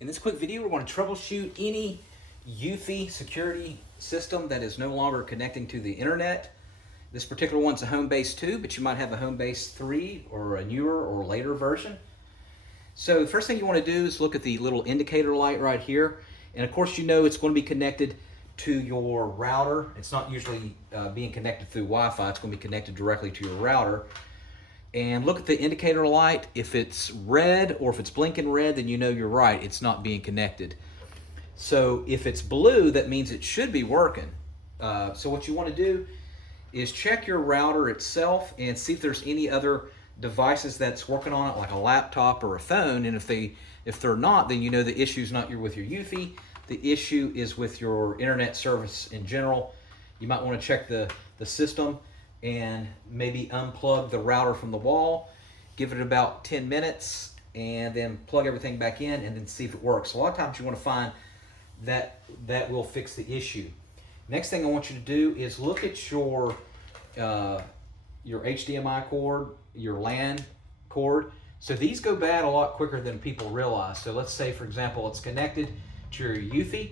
In this quick video, we're going to troubleshoot any Eufy security system that is no longer connecting to the internet. This particular one's a HomeBase 2, but you might have a HomeBase 3 or a newer or later version. So the first thing you want to do is look at the little indicator light right here. And of course, you know it's going to be connected to your router. It's not usually being connected through Wi-Fi. It's going to be connected directly to your router. And look at the indicator light. If it's red or if it's blinking red, then you know you're right. It's not being connected. So if it's blue, that means it should be working. So what you want to do is check your router itself and see if there's any other devices that's working on it, like a laptop or a phone. And if they're not, then you know the issue's not with your Eufy. The issue is with your internet service in general. You might want to check the system and maybe unplug the router from the wall, give it about 10 minutes, and then plug everything back in and then see if it works. A lot of times you want to find that will fix the issue. Next thing I want you to do is look at your HDMI cord, your LAN cord. So these go bad a lot quicker than people realize. So let's say, for example, it's connected to your Eufy.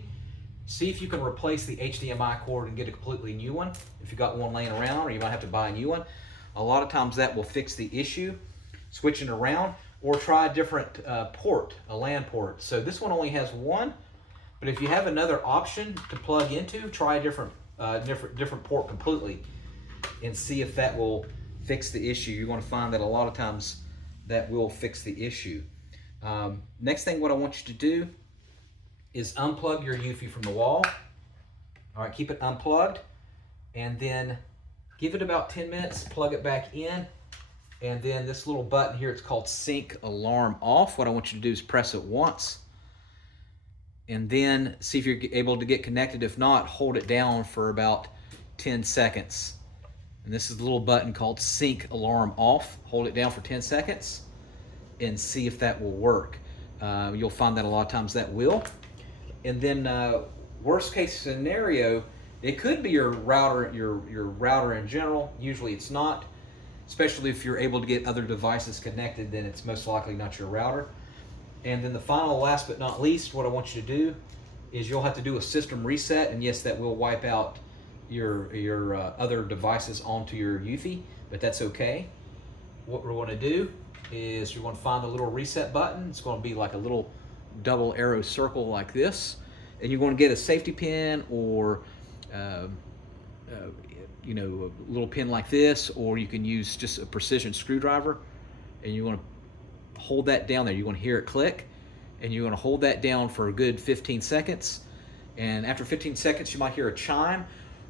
See if you can replace the HDMI cord and get a completely new one if you got one laying around, or you might have to buy a new one. A lot of times that will fix the issue, switching around, or try a different port, a LAN port. So this one only has one, but if you have another option to plug into, try a different port completely and see if that will fix the issue. You're going to find that a lot of times that will fix the issue. Next thing what I want you to do is unplug your Eufy from the wall. All right, keep it unplugged, and then give it about 10 minutes, plug it back in, and then this little button here, it's called Sync Alarm Off. What I want you to do is press it once, and then see if you're able to get connected. If not, hold it down for about 10 seconds. And this is the little button called Sync Alarm Off. Hold it down for 10 seconds and see if that will work. You'll find that a lot of times that will. And then worst case scenario, it could be your router in general. Usually it's not, especially if you're able to get other devices connected, then it's most likely not your router. And then the final, last but not least, what I want you to do is you'll have to do a system reset, and yes, that will wipe out your other devices onto your Eufy, but that's okay. What we're going to do is you're going to find the little reset button. It's going to be like a little double arrow circle like this, and you're going to get a safety pin or a little pin like this, or you can use just a precision screwdriver, and you're going to hold that down there. You're going to hear it click, and you're going to hold that down for a good 15 seconds, and after 15 seconds you might hear a chime,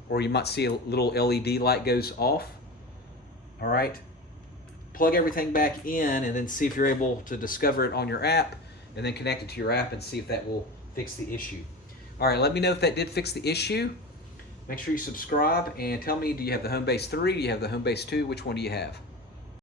or you might see a little LED light goes off. All right, plug everything back in and then see if you're able to discover it on your app, and then connect it to your app and see if that will fix the issue. All right, let me know if that did fix the issue. Make sure you subscribe and tell me, do you have the HomeBase 3? Do you have the HomeBase 2? Which one do you have?